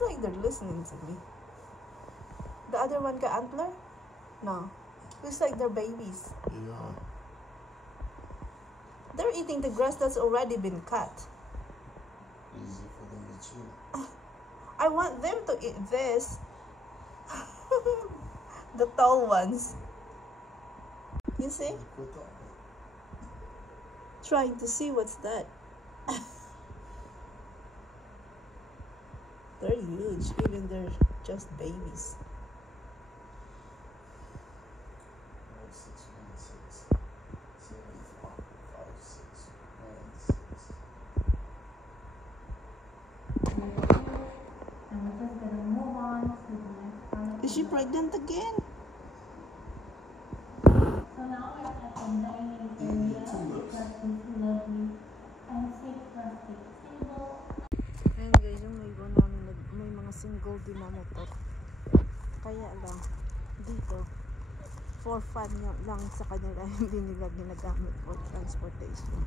It's like they're listening to me. The other one got antler? No. Looks like they're babies. Yeah. They're eating the grass that's already been cut. Easy for them to chew. I want them to eat this. The tall ones. You see? Trying to see what's that. They're huge, even they're just babies. 616 Is she pregnant again? So now we're at the dining area. It's got this lovely and safe plastic table. Ayan guys, yung neighbor namin, may mga single din na motor. Kaya lang, dito, for fun lang sa kanila, hindi nila ginagamit for transportation.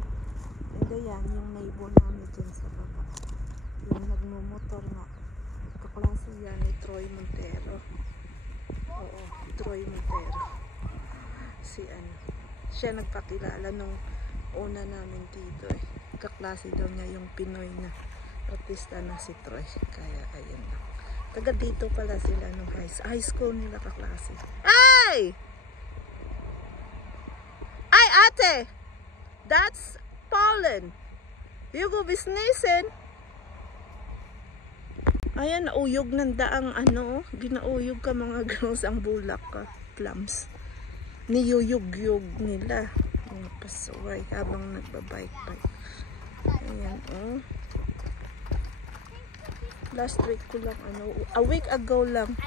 And ayan, yung neighbor namin dyan sa baba. Yung nagmumotor nga. Kaklase yan ni Troy Montero. Oo, Troy Montero. Siya nagpakilala nung una namin dito eh. Kaklase daw niya yung Pinoy na artista na si Troy. Kaya ayun lang. Taga dito pala sila nung high school nila kaklase. Ay! Ay ate! That's pollen. You go businessin. Ayan, nauyog ng daang ano. Ginauyog ka mga girls ang bulak ka. Plums. Niyuyug-yug nila. Mga pasaway habang nagbabike-bike. Ayan, oh. Last week ko lang, a week ago lang,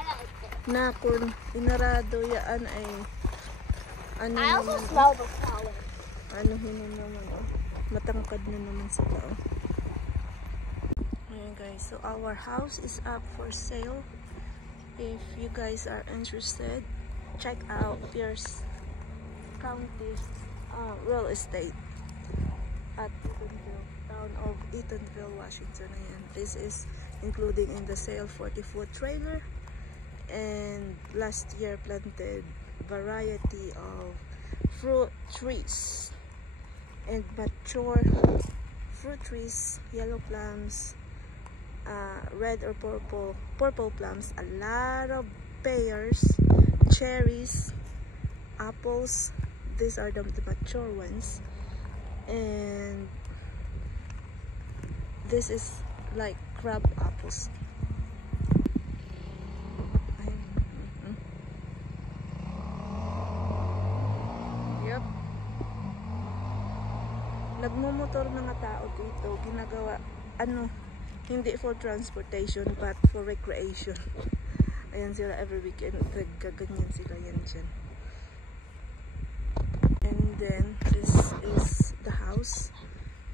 na kung inarado yan ay, I also smell the flower. Anuhin na naman, oh. Matangkad na naman sila, oh. Ayan guys, so our house is up for sale. If you guys are interested, check out Pierce County real estate at Eatonville, town of Eatonville, Washington. Ayan. This is including in the sale 40-foot trailer, and last year planted variety of fruit trees and mature fruit trees, yellow plums, red or purple plums, a lot of pears, cherries, apples. These are the mature ones, and this is like crab apples. Yep. Nagmumotor mga tao dito, ginagawa hindi for transportation but for recreation. Ayan sila every weekend, gaganyan sila yan dyan. And then this is the house.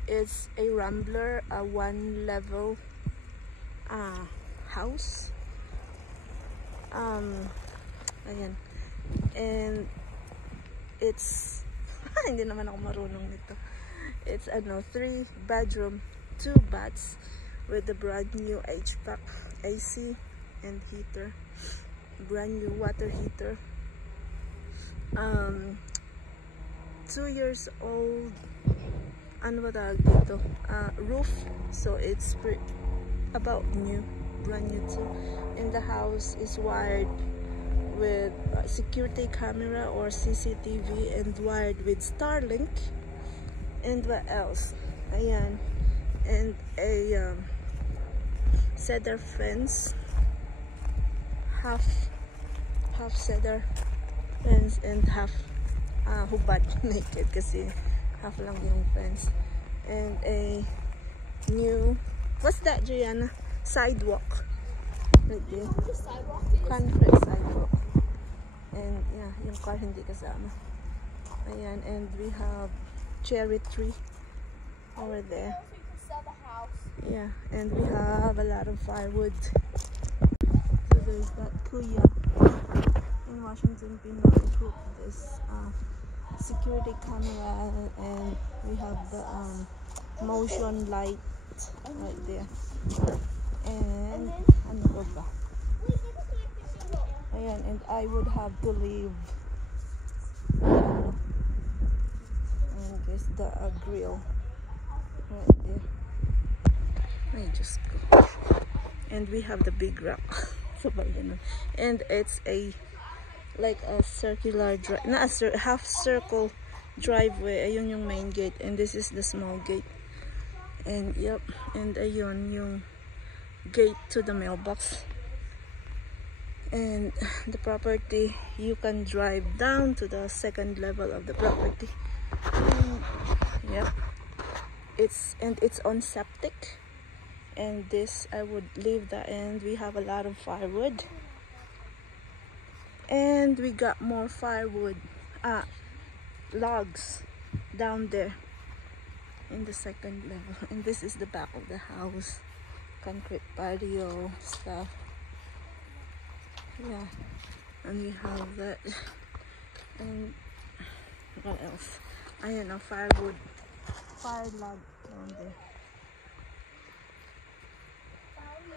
It's a rambler, a one-level house. Ayan. And it's hindi naman ako marunong nito. It's 3 bedroom, 2 baths with the brand new HVAC, AC and heater, brand new water heater. 2 years old, ano ba tawag dito? Roof, so it's about new, brand new too. And the house is wired with security camera or CCTV and wired with Starlink. And what else? Ayan. And a cedar fence, half cedar fence and half hubad naked kasi half lang yung fence. And a new, what's that, Gianna? Sidewalk. Right there. Concrete sidewalk. And yeah, yung car hindi kasama. Ayan, and we have cherry tree over there. Yeah, and we have a lot of firewood. So there's that kuya in Washington, Pinoy, who this security camera, and we have the motion light right there. And ano ba ba? Ayan, and I would have to leave and guess the grill right there. I just go. And we have the big rock. And it's a like a circular drive, not a half circle driveway. Ayun yung main gate, and this is the small gate. And yep, and ayun yung gate to the mailbox. And the property, you can drive down to the second level of the property. Yep, it's on septic. And this, I would leave that, and we have a lot of firewood, and we got more firewood logs down there in the second level. And this is the back of the house, concrete patio stuff. Yeah, and we have that. And what else? Ayan, a firewood fire log down there.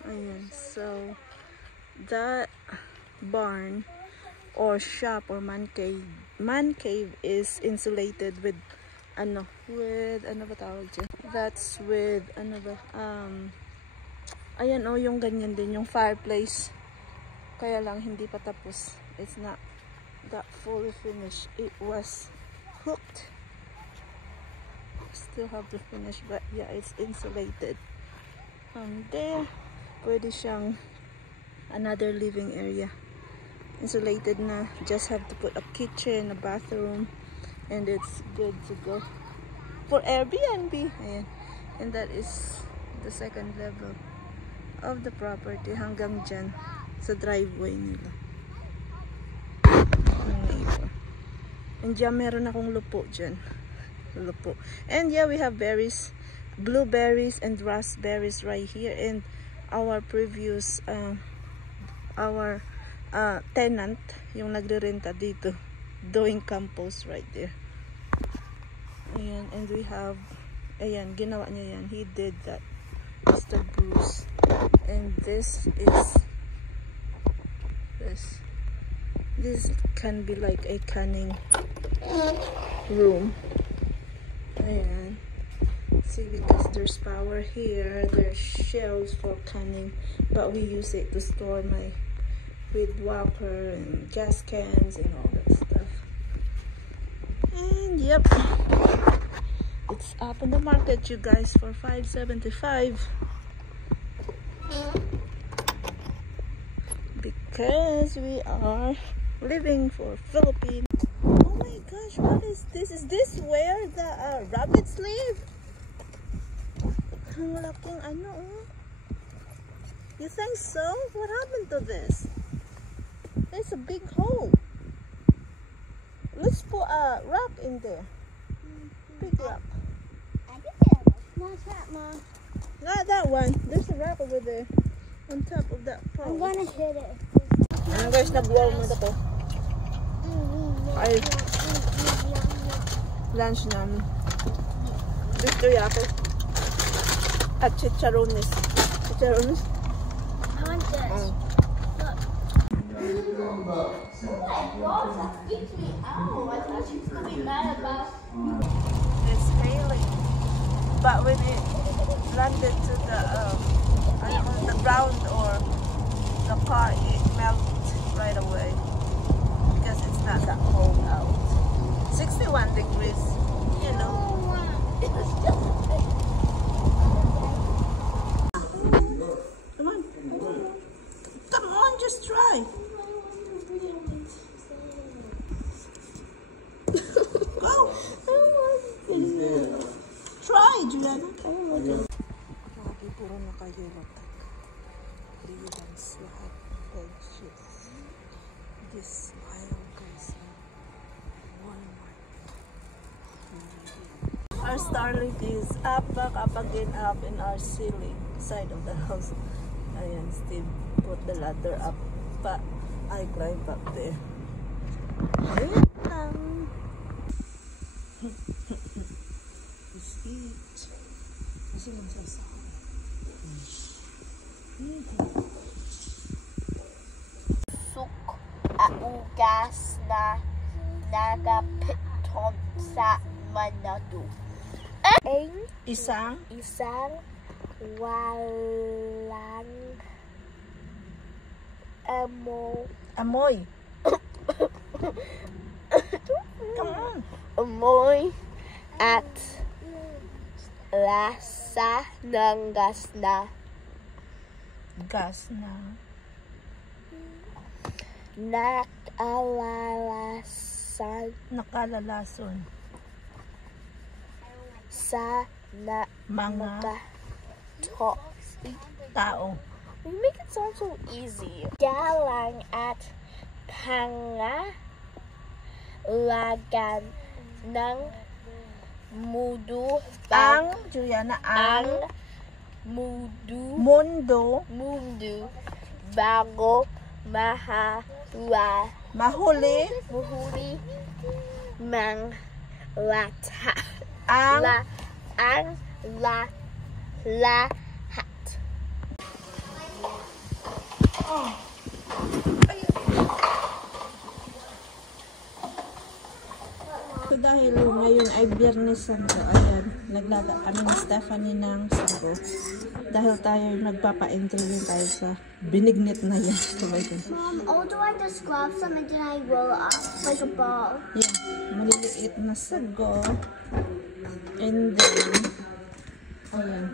Ayan, so that barn or shop or man cave is insulated with ano ba tawag dyan? That's with ano ba, ayan, oh, yung ganyan din yung fireplace, kaya lang hindi pa tapos. It's not that fully finished. It was hooked, still have to finish, but yeah, it's insulated. There pwede siyang another living area, insulated na, just have to put a kitchen, a bathroom, and it's good to go for Airbnb. Ayan. And that is the second level of the property hanggang dyan sa driveway nila ng neighbor. And dyan meron akong lupo dyan, lupo. And yeah, we have berries, blueberries and raspberries right here. And our previous tenant, yung nagre-renta dito, doing compost right there. Ayan, and we have, ayan, ginawa niya yan, he did that, Mr. Bruce. And this can be like a canning room. Ayan, see, because there's power here, there's shelves for canning, but we use it to store my weed whacker and gas cans and all that stuff. And yep, it's up on the market, you guys, for $575 because we are living for Philippines. Oh my gosh, what is this? Is this where the rabbits live? Ang laking ano, oh. You think so? What happened to this? There's a big hole. Let's put a rock in there. Big rock. I think there's a small trap, Mom. Not that one. There's a rock over there on top of that pole. I'm gonna hit it. Ano guys, nag-wow na ako. Ay, lunch namin. Gusto ako. At chicharones. Chicharones? I want this. Oh. Oh my gosh, that freaked me out. I thought she was gonna be mad about It's failing. But when it landed to the ground or the car, it melts right away because it's not that cold out. 61 degrees, you know. It was still Come on. Come on, just try. Go. Try, Juliana. Lagi puro nakayulot. Clearance lahat. Bedsheets. This aisle guys. Walmart. Our Starlink is up, back up again, up in our ceiling side of the house. Ayan, Steve put the ladder up, but I climb up there. Ayan. Let's eat. Kasi lang sasawa. nagapitong sa Manado. Ang Isang walang amoy. Come on. amoy at lasa ng gas na Gas na. Nakalalason. sa na Mga tao. We make it sound so easy. Galang at pangalagan ng mundo Juliana, ang mundo mundo bago mahuli mahuli mang lata ang lahat. So dahil ngayon ay Biyernes Santo, ayan, naglaga kami ni Stephanie ng sago. Dahil tayo nagpapa-entry din tayo sa binignit na yan. So, do I just grab some and then I roll it up like a ball? yan, maliliit na sago. And then, ayan,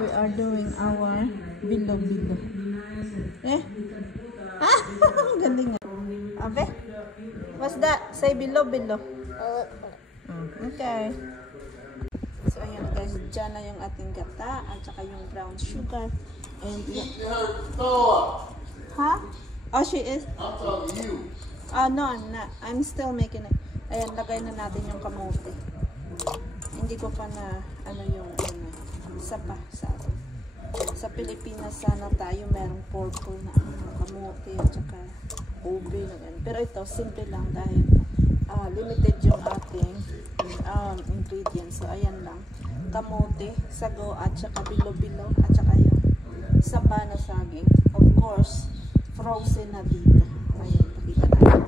we are doing our bilo-bilo. Ang galing nga. Abe, what's that? Say bilo-bilo. Okay. So, ayan guys, dyan na yung ating gata at saka yung brown sugar. And huh? Oh, she is? I'm talking to you. No, I'm not. I'm still making it. Ayan, lagay na natin yung kamote. Hindi ko pa na, isa pa sa atin. Sa Pilipinas, sana tayo merong purple na kamote at saka ube. Pero ito, simple lang dahil limited yung ating ingredients. So, ayan lang. Kamote, sago, at saka bilo-bilo, at saka yung saba na saging. Of course, frozen na dito. Ayan, nakita natin.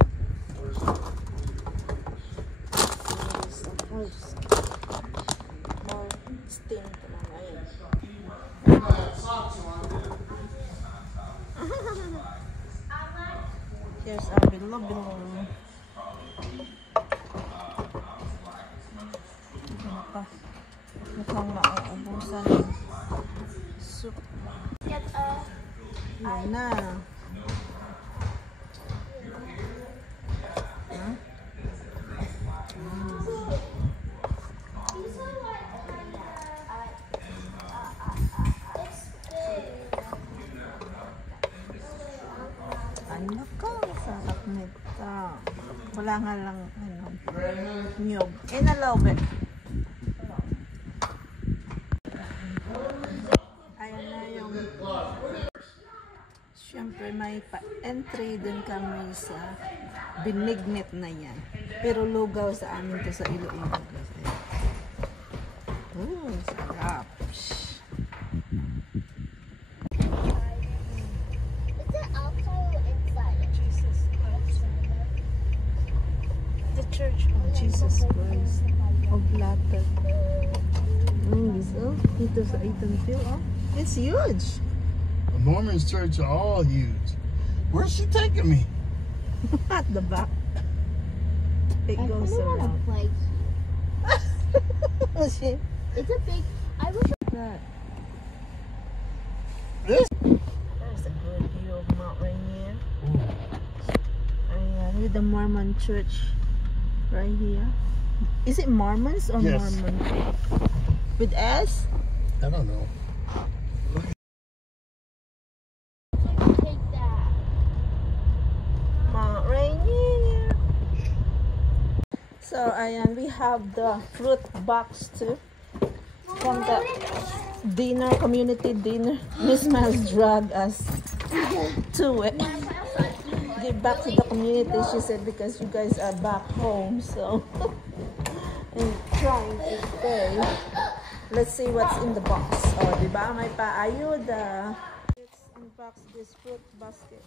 Yes, of course. More steam pa lang. Ayan. Here's our bilo-bilo. Mukhang mauubusan ng soup. Yan na. Ano ka? Sarap nito. Wala nga lang niyog. In a little bit. Ayan na yung syempre may pa-entry din kami sa binignit na yan. Pero lugaw sa amin to sa Iloilo. Sarap. Church of Jesus Christ of Latter. Dito sa Eatonville, it's huge. The Mormons church are all huge. Where's she taking me? At the back. It goes around. It's a big. I wish That. This? There's a good view of Mount Rainier. Ayan, with the Mormon church right here. Is it Mormons or Yes. Mormon? With S? I don't know. take that. Mount Rainier. So, ayan, we have the fruit box too. From the dinner, community dinner. Miss Miles dragged us to it. Give back to the community, she said, because you guys are back home, so and trying to stay. Let's see what's in the box. Oh, diba? May paayuda. Let's unbox this fruit basket.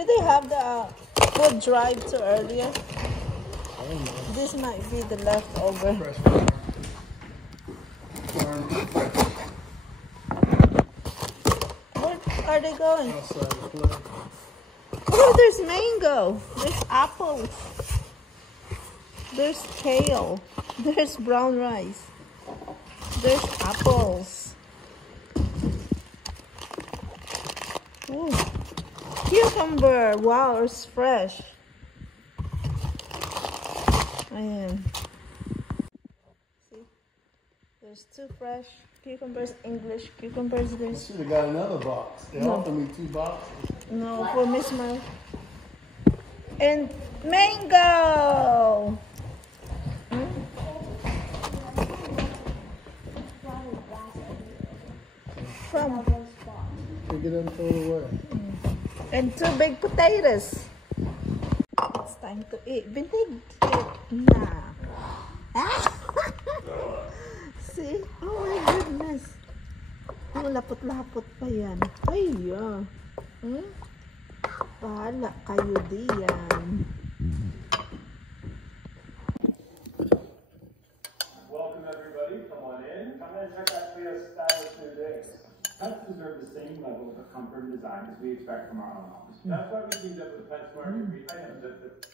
Did they have the food drive to earlier? This might be the leftover. Where are they going? Oh, there's mango. There's apples. There's kale. There's brown rice. There's apples. Ooh. Cucumber. Wow, it's fresh. Ayan. See? There's two fresh cucumbers, English cucumbers. There's Should have got another box. They offered me 2 boxes. no for Miss Mer. And mango. From They get them thrown away. and 2 big potatoes. It's time to eat. Binig na. See? Oh my goodness. Oh, lapot-lapot pa yan. Ay, yeah. Bahala kayo diyan. Welcome everybody, come on in. Come in and check out Cleo's stylish new digs. Pets deserve the same level of comfort and design as we expect from our own office. That's why we teamed up with PetSmart to create items that fit.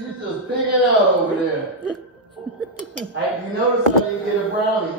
You just pigging out over there. Hey, you notice I didn't get a brownie.